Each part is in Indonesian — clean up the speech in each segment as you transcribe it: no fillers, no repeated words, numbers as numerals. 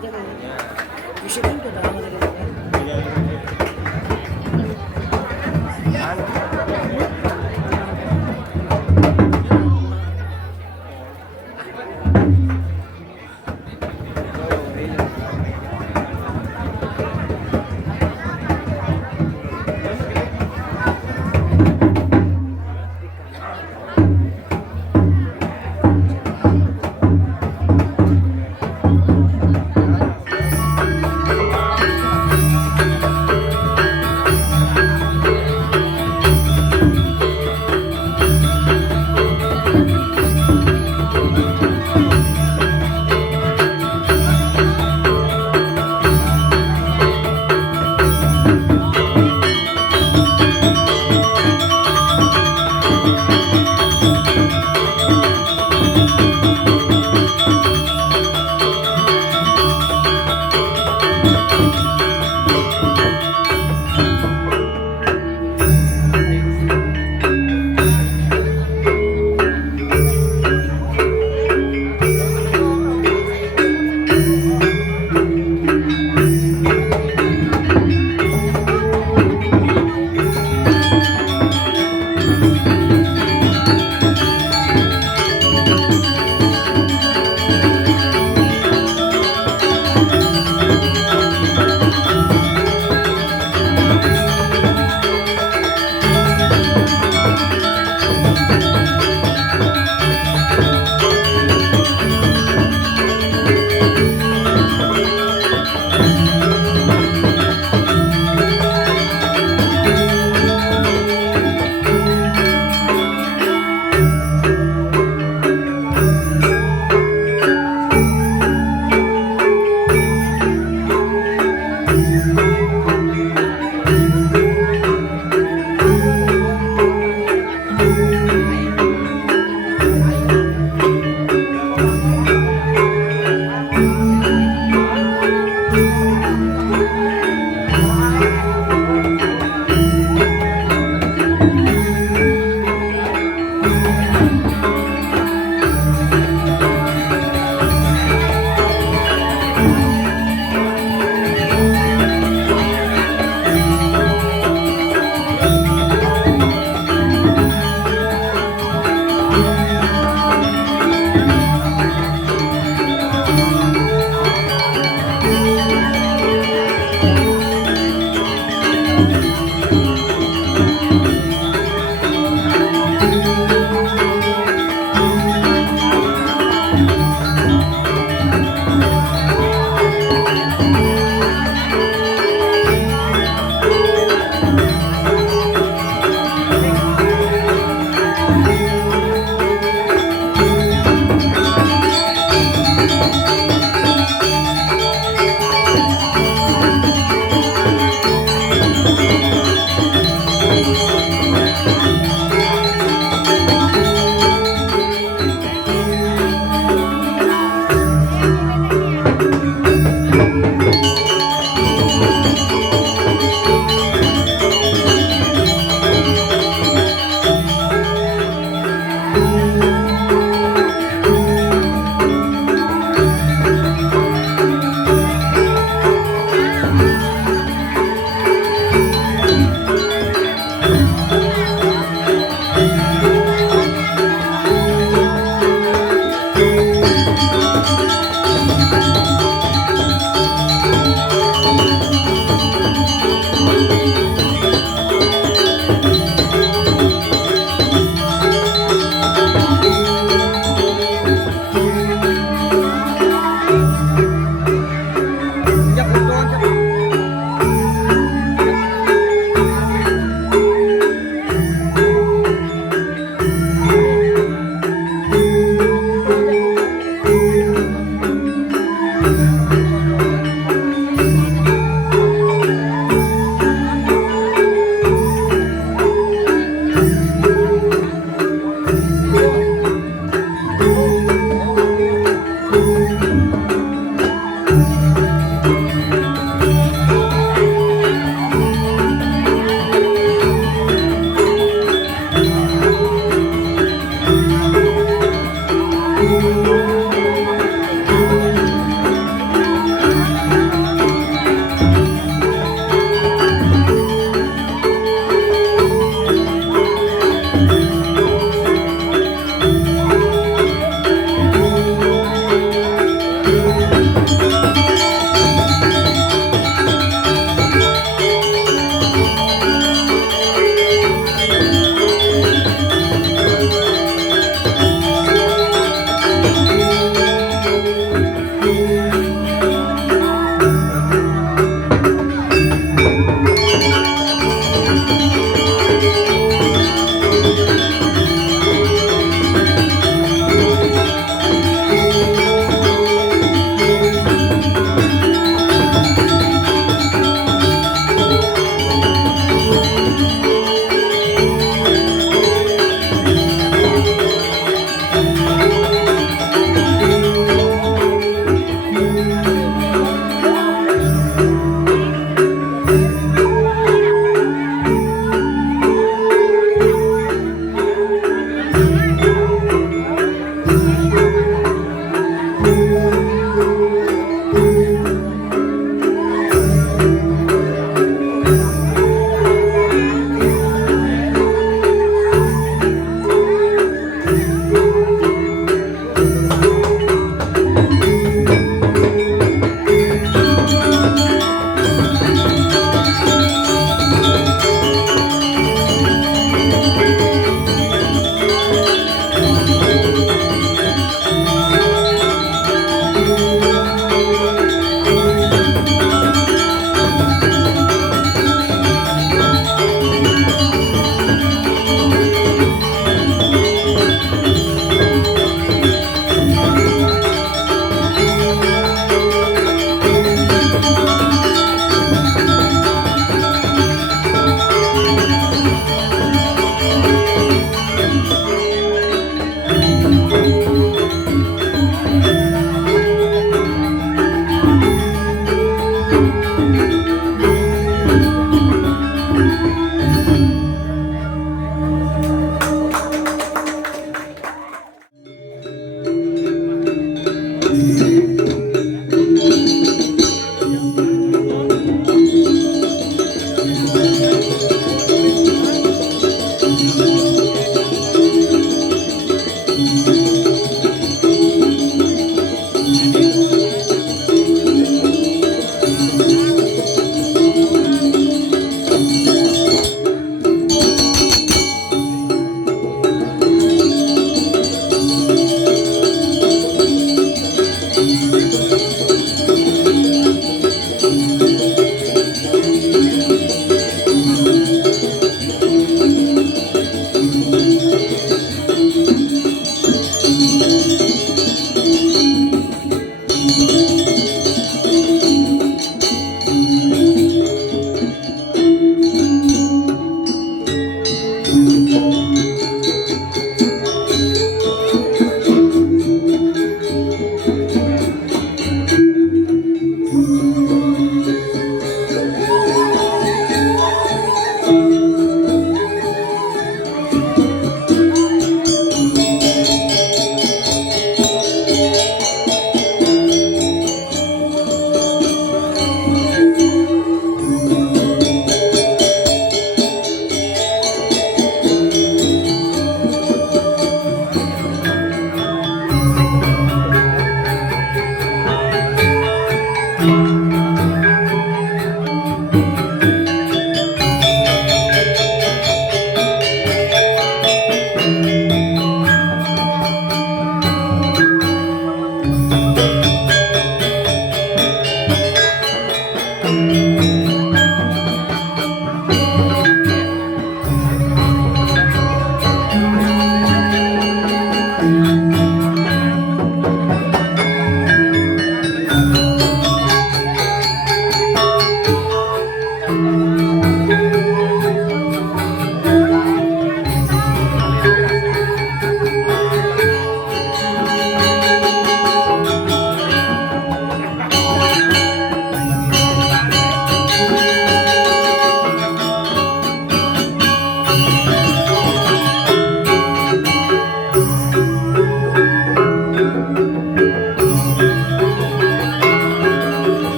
kegiatan ini. Musik kan udah lama dari itu kan.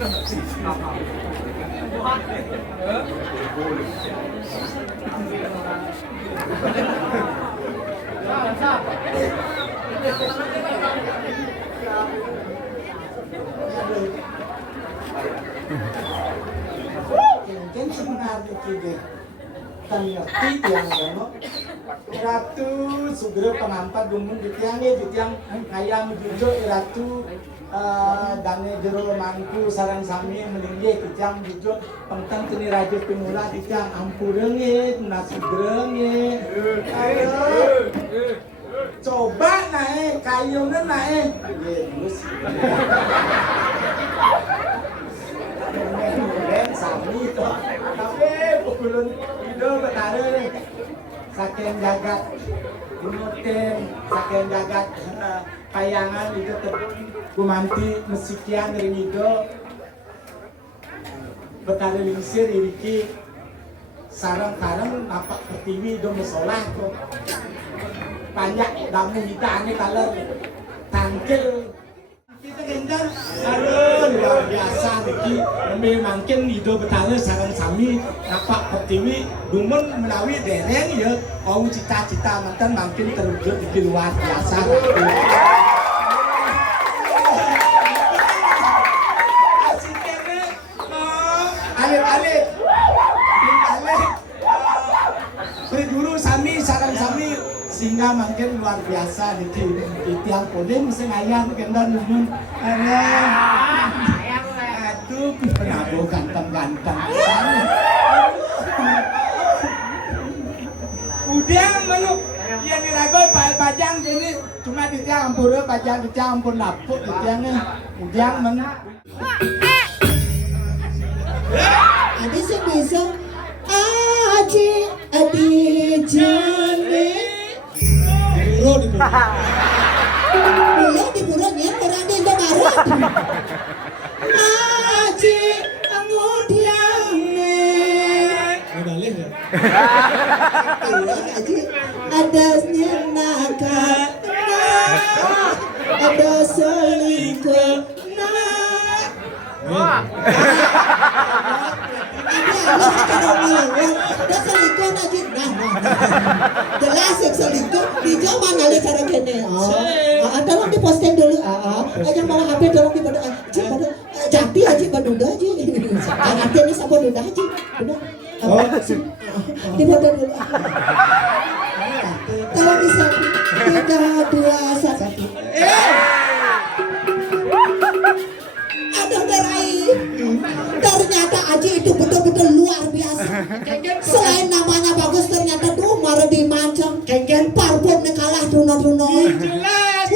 Kan sebenarnya kita ngerti tiang dono Ratu sugera penampat dumun di tiang ayam jujo Ratu dane jero mangku sarang sami meninggi tiang jujo pengtang teni raja pemula tiang ampureung ge nasugereung ge ayo coba naik kayunya naik terus sami itu tapi pukulun itu betara saking jagat imutin saking jagat kayangan itu kumanti mesikian dari itu betara lingsir iriki sarang-sarang napak pertiwi do musola tuh banyak damu kita aneh kaler tangkil kita kendal aduh luar biasa niki memangkin hidup betara sarang sami napak pertiwi dumun menawi dereng ya mau cita-cita mantan makin terwujud di luar biasa alif berguru sami sarang sami sehingga makin luar biasa di tiang podem mesti ngayang kendal dumun aduh penabuh ganteng-ganteng udah menu yang diragoy bajang ini cuma di tiang ampura bajang di tiang ampun lapuk di tiangnya udah menu Ada sih bisa aji adi jane di burunya orang di Indomaret aji kemudiannya aji ada nyenakan ada selingkuh Dah selingkuh lagi, jelas yang selingkuh di zaman ada cara kene. Tolong diposting dulu. Aja malah HP tolong di pada jati aja baduda aja. Nanti ini sama duda aja. Udah. Di foto dulu. Tolong di selfie. 3, 2, 1. Aduh derai. Ternyata Aji itu betul-betul luar biasa. Selain namanya bagus, ternyata Dumar dimancang. Kengken parfumnya kalah Duno-Duno. Jelas.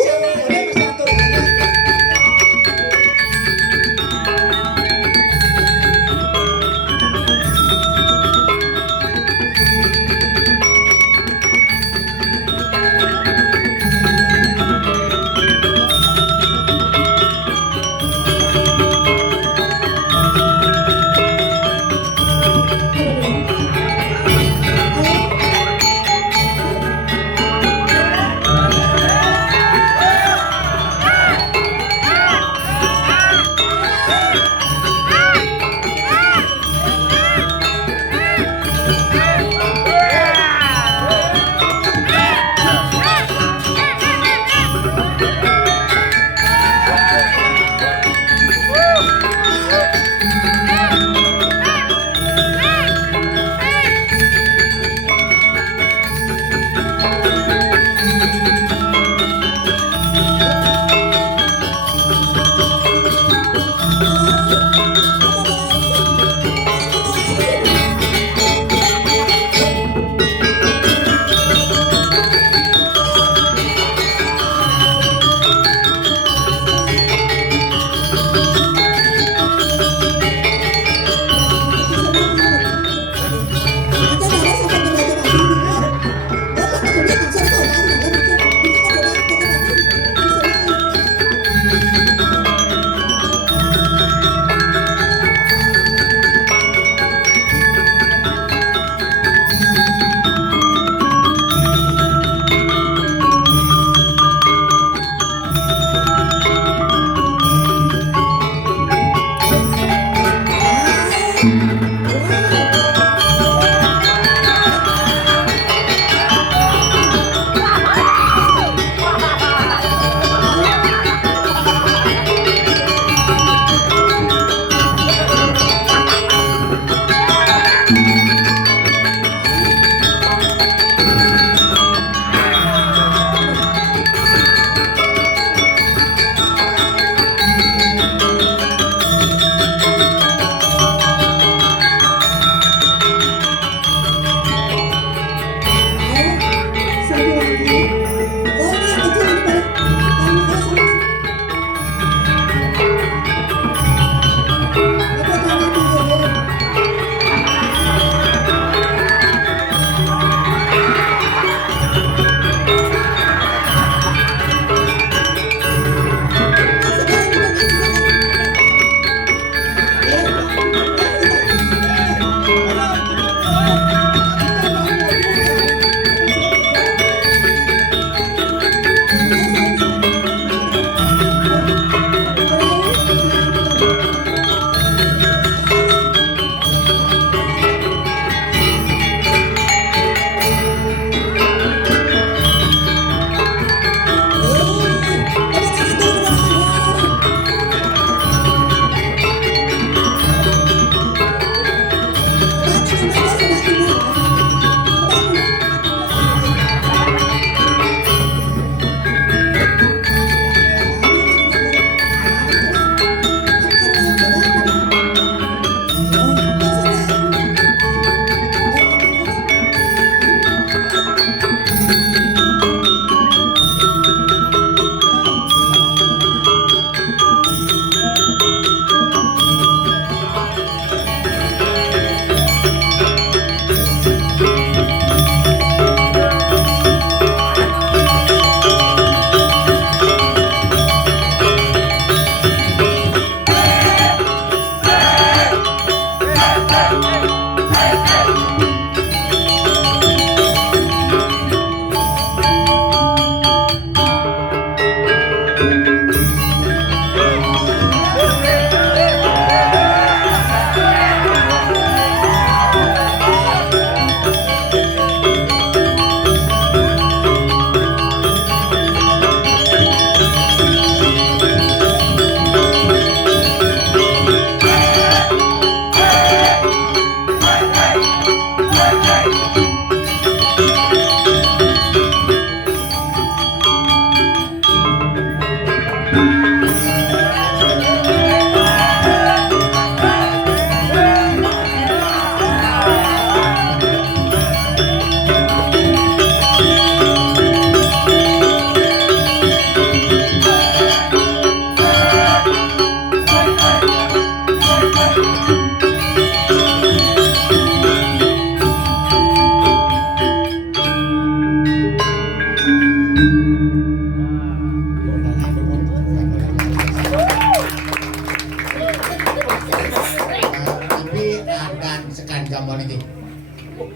gampang iki.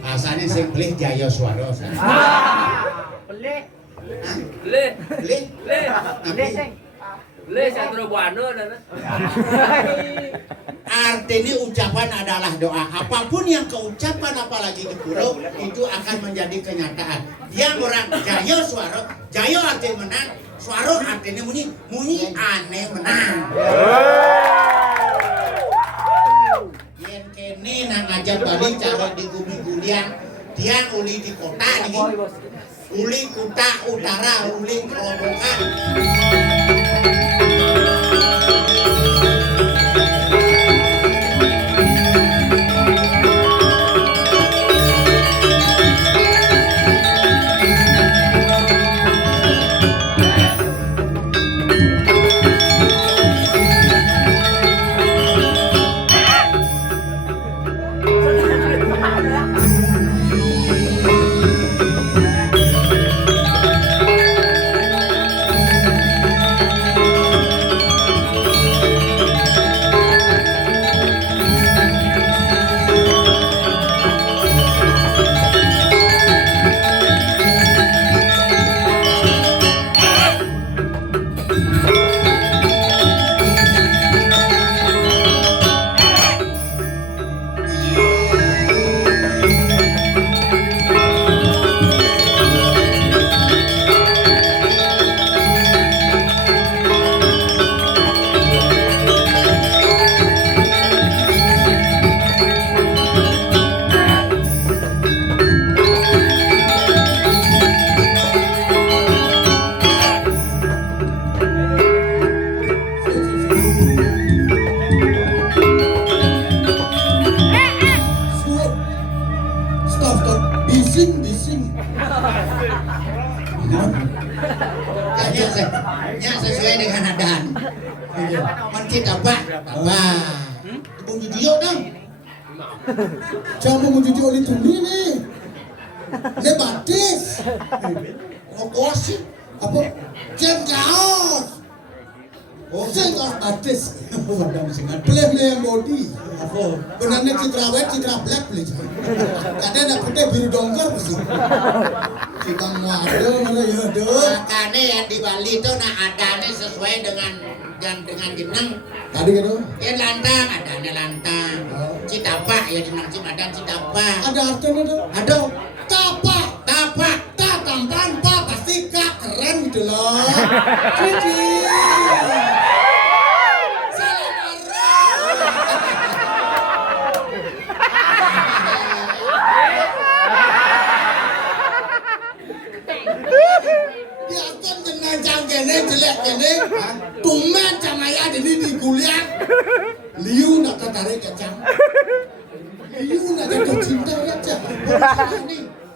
Asane sing belih Jaya Swara. Boleh. Le, Belih? le, Boleh sing. le Satrio Buana dan Artinya ucapan adalah doa. Apapun yang keucapan apalagi ke guru itu akan menjadi kenyataan. Dia orang Jaya Swara, Jaya artinya menang, Swara artinya munyi, munyi aneh menang. Yen kene nang ajar balik cara di gumi-gulian, dia uli di kota nih. Uli Kuta Utara, uli Kerobokan. Ya sesuai dengan adaan. Mencit apa? Apa? Ibu Judio dong. Jangan mencuci oli tuni nih. Ini batis. Rokok sih. Apa? Jam kaos. Oh, saya kaos batis. Beli yang body. Apa? Benarnya citra white, citra black beli. Kadang ada putih biru dongkar pasti. Si Bang Wado mana ya dong? Makanya yang di Bali itu nah adanya sesuai dengan jeneng. Tadi gitu. Ya lantang, adanya lantang. Citapa ya jeneng Cimadan Citapa. Ada artinya tuh. Aduh, Tapak. tapak. Tak tampan pak pasti kak keren gitu loh. Cici. Salam ya kan jenang jam kene jelek kene. Tumen camaya ini di kuliah. Liu nak tertarik ya jam. Liu nak jatuh cinta ya jam.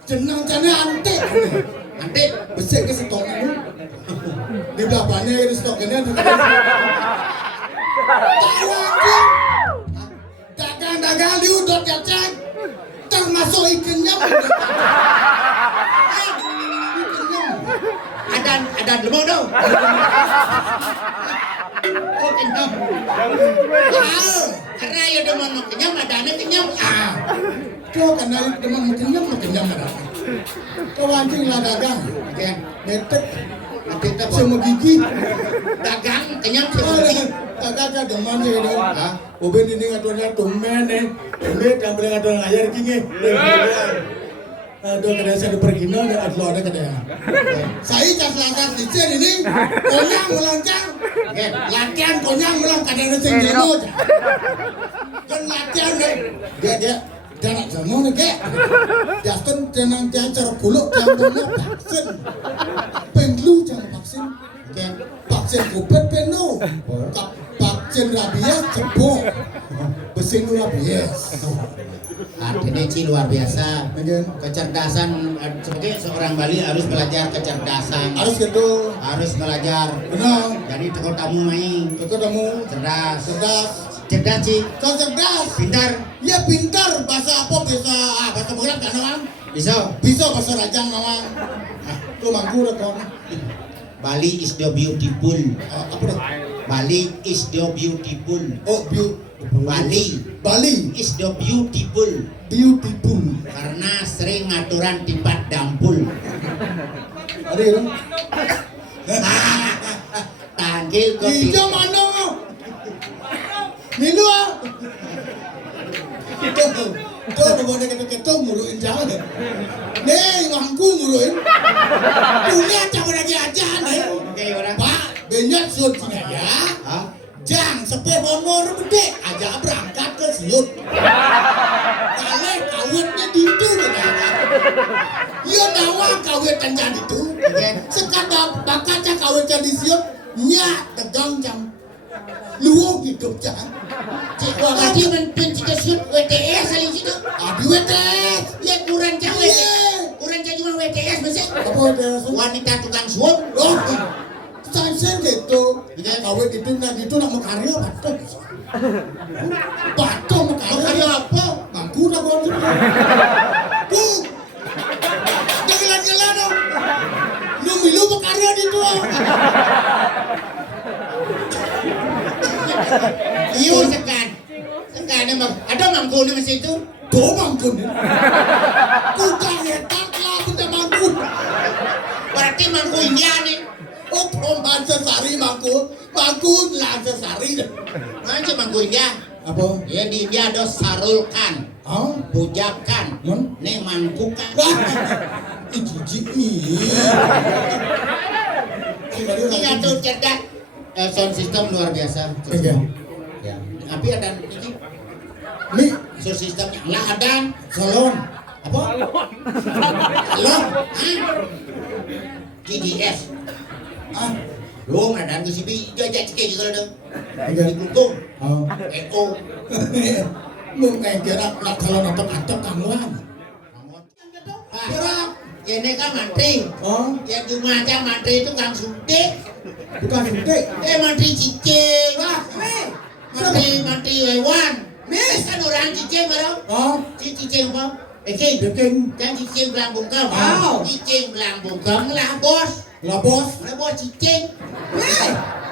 Jenang jane antik. Nanti Besek ke stok ini. Di belakangnya di stok ini ada. Dagang-dagang liu dot ya jam. Termasuk ikannya. ada demo dong. Oh kenyang. Karena ya demen mau kenyang, adanya kenyang. Kau karena teman kenyang ada. Kau anjing lah dagang. Oke, Netek nanti kita semua gigi. dagang kenyang Oh, sih. kakak deman ya gitu. Ubin ini ngatunya tumen nih. Ubin yang boleh ngatunya layar gini. Aduh, kadang saya pergi nol, ada kadang. Saya cas langkah di sini ini, konyang melancang. Latihan konyang melang kadang ada sing demo. Kan latihan deh. Dia jangan semua nih kek. Justin jangan cara buluk jangan buluk vaksin. Penlu jangan vaksin. Vaksin COVID penu. Vaksin rabies cebok. Besing rabies. Artinya Ci luar biasa. Kecerdasan sebagai seorang Bali harus belajar kecerdasan. Harus gitu. Harus belajar. Benar. Jadi teko tamu main. Betul kamu. Cerdas. Cerdas. Cerdas Ci. Kau cerdas. Pintar. Ya pintar. Bahasa apa bisa? Bahasa Barat kan nawang? Bisa. Bisa bahasa Rajang nawang. Tuh mangku dah kau. Bali is the beautiful. Apa dah? Bali is the beautiful. Oh, Bali Bali is the beautiful. beautiful. Karena sering ngaturan tipat dampul. Ada ya? Tanggil ke Hijau mana? Nilu ah. Tuh boleh kita muruin jangan. Nih, mangku muruin. Punya coba lagi aja nih. Oke, orang. Pak, banyak syutingnya ya. Hah? Jang, sepeda honor gede aja berangkat ke siut. Kale kawitnya di itu kan. Iya nawang kawitan jadi itu. Sekarang bakatnya kawitan di siut. Nya tegang jam. Luang hidup jang. Cik, wah tadi mencegah shoot WTS kali situ. Adi WTS. Ya kurang jauh kurang jauh cuma WTS masih. Apa WTS? Wanita tukang shoot. Oh, saya gitu. Kawin itu nak gitu nak makarya batok. Batok makarya. Makarya apa? Bangku nak boleh. Bu, jalan-jalan dong. Lu milu makarya di tu. Iyo sekan. Sekan emang ada mangku ni masih itu. Do bangku ni. Kuda hebat lah kuda bangku. Berarti mangku India ni. Oh, Romansa Sari mangku. Bangku Lansa Sari. Mana mangku India? Apa? Ya di India ada Sarul Khan, Ah? Bujab Khan, Mon? ni mangku kan. Jijik ni. Ini atur cerdas. Sound system luar biasa. Iya. Ya. Tapi ada ini Ni sound systemnya lah ada. salon. Apa? Salon. GDS. Ah, Lu ada tu si bi jajak sikit juga ada. iya. Di Gulung. Oh. EO. Mungkin kira nak kalau nonton kamuan. Pak, ini kan mantri. Oh, Yang cuma aja mantri itu kang suntik. bukan suntik. Mantri cicing. Wah, Mantri hewan. Kan orang cicing baru. oh, Cicing apa? Cicing. bikin Kan cicing belang bungkam. Wow. Cicing belang bungkam lah bos. labos. Lah bos cicing.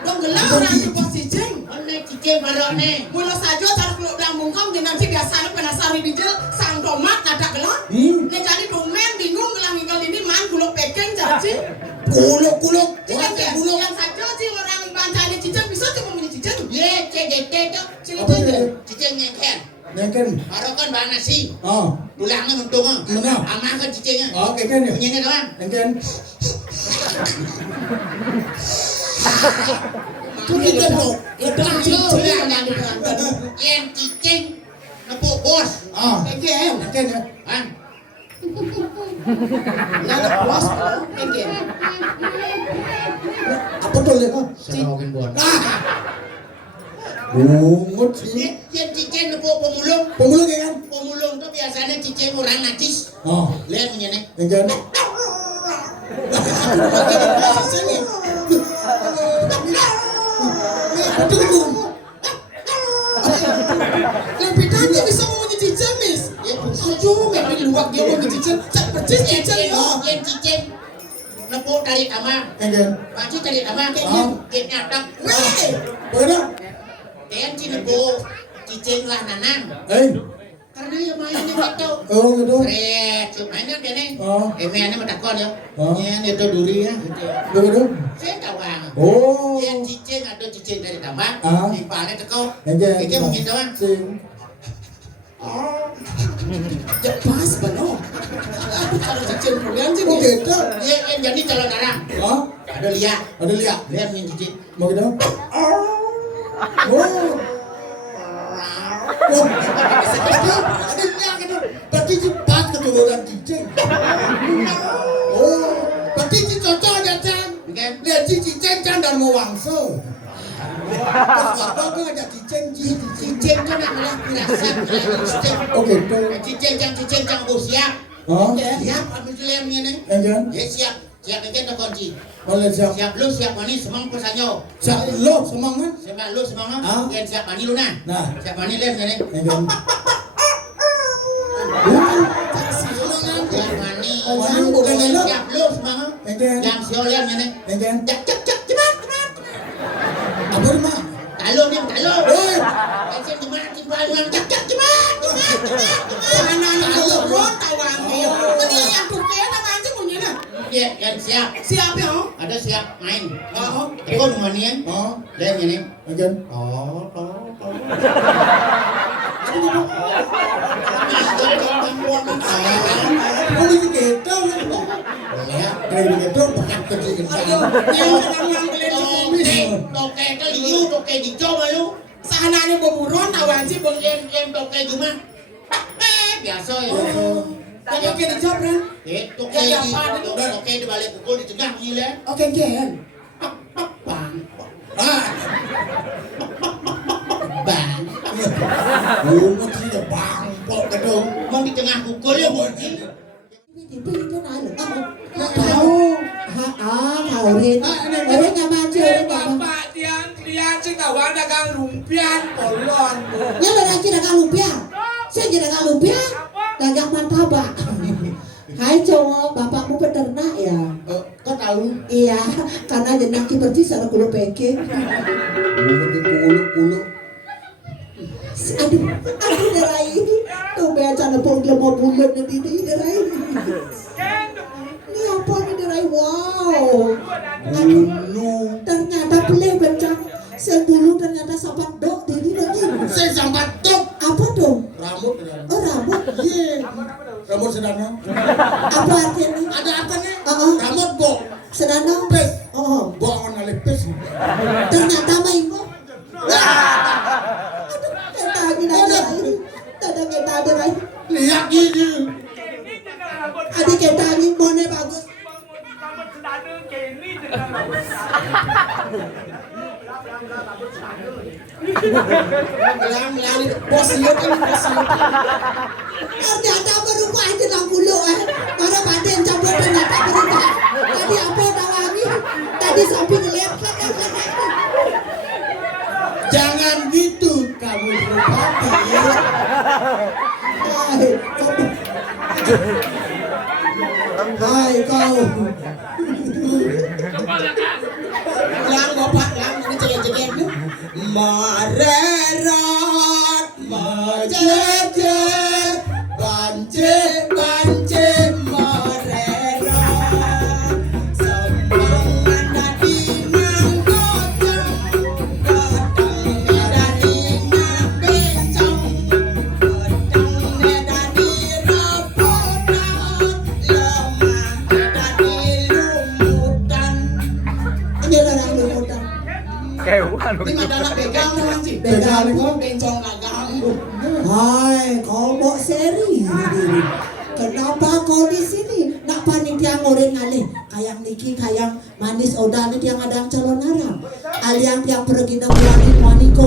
Dong gelang orang di pos cicing. Mana cicing baru ni? Mula saja cara peluk dalam bungkam di nanti biasanya penasari di jel sang tomat nada gelang. Nih jadi domen bingung gelang ingkal ini man gulung peking jadi. Kuluk. Cicing Orang ya, kuluk. yang saja sih orang bancani cicing bisa cuma punya cicing. Ye, CGT tu. Apa dia? Cicing ngengken. Nengken. Baru kan bang nasi. Oh, Tulangnya mentung ah. Mana? Amak kan cicingnya. oh, keken ya. Punya ni kawan. Nengken. Tu kita tu. Tulang tulang yang yang cicing nepuk bos. Ah, Peking. nengken ya. Kan? Nada bos peking. Apa tu leh? Serokin bos. Bungut sih. Yang cicing nepuk pemulung. Pemulung ya kan? Pemulung tu biasanya cicing orang najis. Oh, Lihat punya ni. nengken. Sini. Betul. Lebih tadi bisa mau punya cicing mis. Ya, Aduh, memang luak dia mau punya cicing. Percis cicing ya. yang cicing nepuk tarik amang. Nengken. Pakcik tarik amang. Ah. Dia nyatak. Weh. Boleh? Dia nepuk cicing lah nanan. Karena yang mainnya gitu. Oh, gitu. Seret, cuma mainnya dia ni. Oh. Mainnya mentakon ya. Oh. Yang itu duri ya. Gitu. Begitu. Saya tahu bang. Oh. Yang cicing atau cicing dari tambang. Ah. Dipalnya teko. Nengken. Kayaknya mungkin tahu bang. Sing. Ya pas benar. Aku cara cicing kalian sih. Oh, gitu. Yang jadi calon darah. Oh, Ada lihat. ada lihat. Lihat yang cicing. Mau gitu? Oh. Oh, ada lihat gitu. Berarti itu pas keturunan cicing. Oh, berarti itu cocok aja Cang. Kan? Lihat cicing Cang dan mau wangso. Apa kau ngajak cicing cicing? Cicing tu nak malah firasat, malah insting. Oh gitu. Cicing cang bos siap. Oh, Siap ambil tu lihat punya ni. enggak. Ya siap. Siap aja nak kunci. Boleh siap. Siap lu siap mani semang pesanyo. Siap lo semangat. Siap lu semang Ah. Yang siap mani lu nah. Nah, Siap mani lihat punya ni. enggak. Siap mani. Mani bukan elok. Siap lu semang Enggak. Yang siap lihat punya ni. Enggak. Cek cepat. Apa Abang mah. Talon dia talon. Oi, Macam di mana timbal dengan cak cemat. Anak-anak turun tawang dia. Ini yang Turki nama anjing punya nah. Ya, kan siap. Siapa ya? Ada siap main. Oh, Tekon manian. oh, Dan ini. ajan. Kau di kita Ya. dari kita pakai kerja yang kelihatan Toke ke liu, toke di coba lu. sana ni berburon tawang sih bang. Em toke cuma. Biasa ya. Tapi kena job kan? Toke di balik pukul di tengah gila. Oke kan? Bang. Ah, Bang. rumah tidak bangkok gedung. Mau di tengah pukul ya mungkin. Itu nói là tahu tahu rin orang nggak maju orang nggak Bapak tiang sing kawan dagang lumpian polon. yang ada lagi dagang lumpia saya jadi dagang lumpia dagang martabak hai cowok bapakmu peternak ya Kau tahu? iya karena jenang kiperci secara kulo peke Puluh. aduh derai tuh baca nepung lemah bulan di derai ini apa nih derai wow aduh ternyata pelih bencang sebulu ternyata sapat dok ini lagi Saya sambat tok. apa dong Rambut. oh rambut Ye. Rambut sedana. apa artinya Ada apa nih? Oh. Rambut bok. sedana Pes. oh Bok on oleh pes. ternyata main kok kita gini aja tidak kita ada lagi Lihat gini. adik kita ini bonnya bagus Melang bos lihat kan bos. ternyata berubah aja lang kulo para badan campur ternyata berubah tadi apa tawangi tadi sampai ngeliat Jangan gitu kamu berbati. hai kau Lang bapak lang ini cegek-cegek nih. Marerat majejet bance marerat sembangan nadi nang gojang kadang nedani nang bencong kadang nedani rapotan lemah nedani lumutan. ini orang lumutan Kewan. Ini adalah begal memang sih. Begal kok? Bencong gagal. hai kau mau seri kenapa kau di sini nak panitia ngoren ngalih kayang niki kayang manis oda ni tiang adang calon arang aliang tiang pergi na wani ko